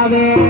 આવે.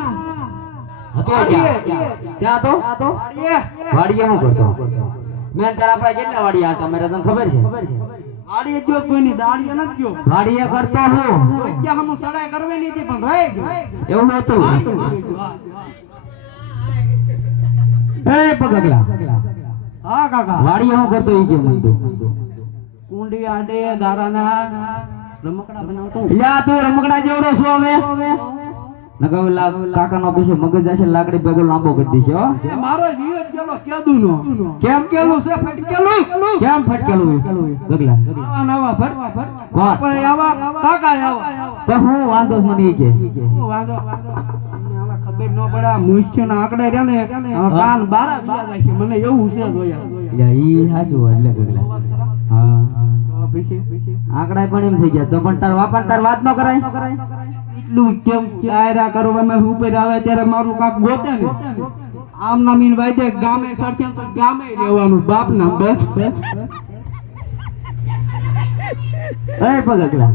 હતો ક્યાં ક્યાં વાડીએ. હું કરતો? મેં તારા પાસે કેટલા વાડીયા હતા મેરે તને ખબર છે? વાડીએ જ ગયો કોઈની દાડીએ નથી ગયો. વાડીએ કરતો હું. કોઈ ક્યાં હમું સડાઈ કરવી હતી પણ રહી ગયો. એવું નહોતું. વાડીએ. રહી ગયો. હા. એ પગગલા. હા કાકા. વાડીએ હું કરતો ઈ કે મને કુંડી આડે દારાના રમકડા બનાવતો લ્યા તું રમકડા જેવડો છો હવે? નકર કાકાનો પીછે મગજ જશે લાકડી ભેગો લાંબો કરી દેશે હો. મારો જીવ ગેલો કેદુનો. કેમ કેલું છે ફટકેલું? કેમ ફટકેલું ગગલા. આવા નવા ભટ. ભટ પણ આવા કાકા આવા. તો હું વાંધો જ મને કે. હું વાંધો. વાંધો ખબર ન પડે મુશ્કેલ ના આંકડે રહ્યા ને કાન બારા છે. મને એવું છે જોયા. ઈ હાચું એટલે ગગલા. હા. આંકડા પણ એમ થઈ ગયા. તો પણ તાર વાપર તાર વાત ન કરાય. એટલું કેમ કાયરા કરવા ઉપર આવે ત્યારે મારું કાક ગોતે ને આમ ના મીન ભાઈ ગામે સરખે તો ગામે રહેવાનું બાપ ના બસ એ પગકલા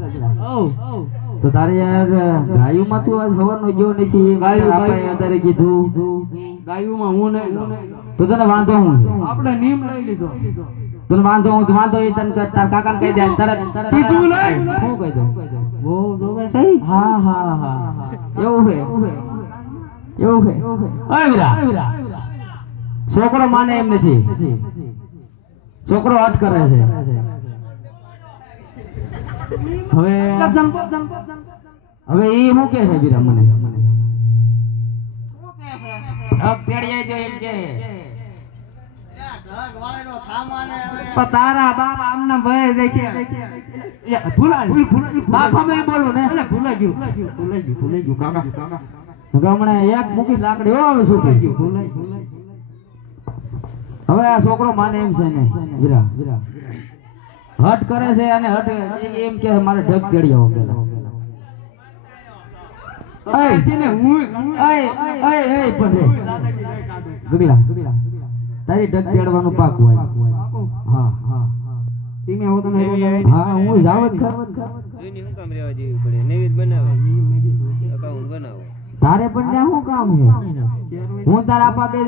તો તારે યાર ગાયુમાં તું આજ સવારનો જો નથી? ગાયું, આપણે અત્યારે કીધું. ગાયુમાં હું તો તને વાંધો હું છે? આપણે નીમ લઈ લીધો. તને વાંધો હું વાંધો એ તને તાર કાકાને કહી દે તરત નહીં? હું કહી દઉં? બહુ જોવે સહી હા હા હા. એવું છે. એવું છે. ઓય વીરા છોકરો માને એમ નથી. છોકરો અટ કરે છે. હવે હવે એ શું કે છે બીરા મને? ઢગ પેડિયાઈ એમ કે પણ તારા બાપ આમના ભય દેખે. ભૂલા બાપ અમે બોલો ને. એટલે ભૂલાઈ ગયું. ભૂલાઈ ગયું ભૂલાઈ ગયું કાકા. નકર હમણાં એક મૂકી લાકડી હવે શું થઈ ગયું ભૂલાઈ ભૂલાઈ હવે આ છોકરો માને એમ છે ને વીરા. હટ કરે છે અને હટ. એમ કે મારે ઢગ પેડી આવો પેલા રે. ગગલા. તારી ઢગ તેડવાનું પાક હોય. હા. હા ધીમે હો તને હા હું જાવ જ ખર જોઈને શું કામ રહેવા જેવી પડે? નવી બનાવે. અકાઉન્ટ બનાવો. તારે પણ ત્યાં શું કામ છે? હું તારા આપા બે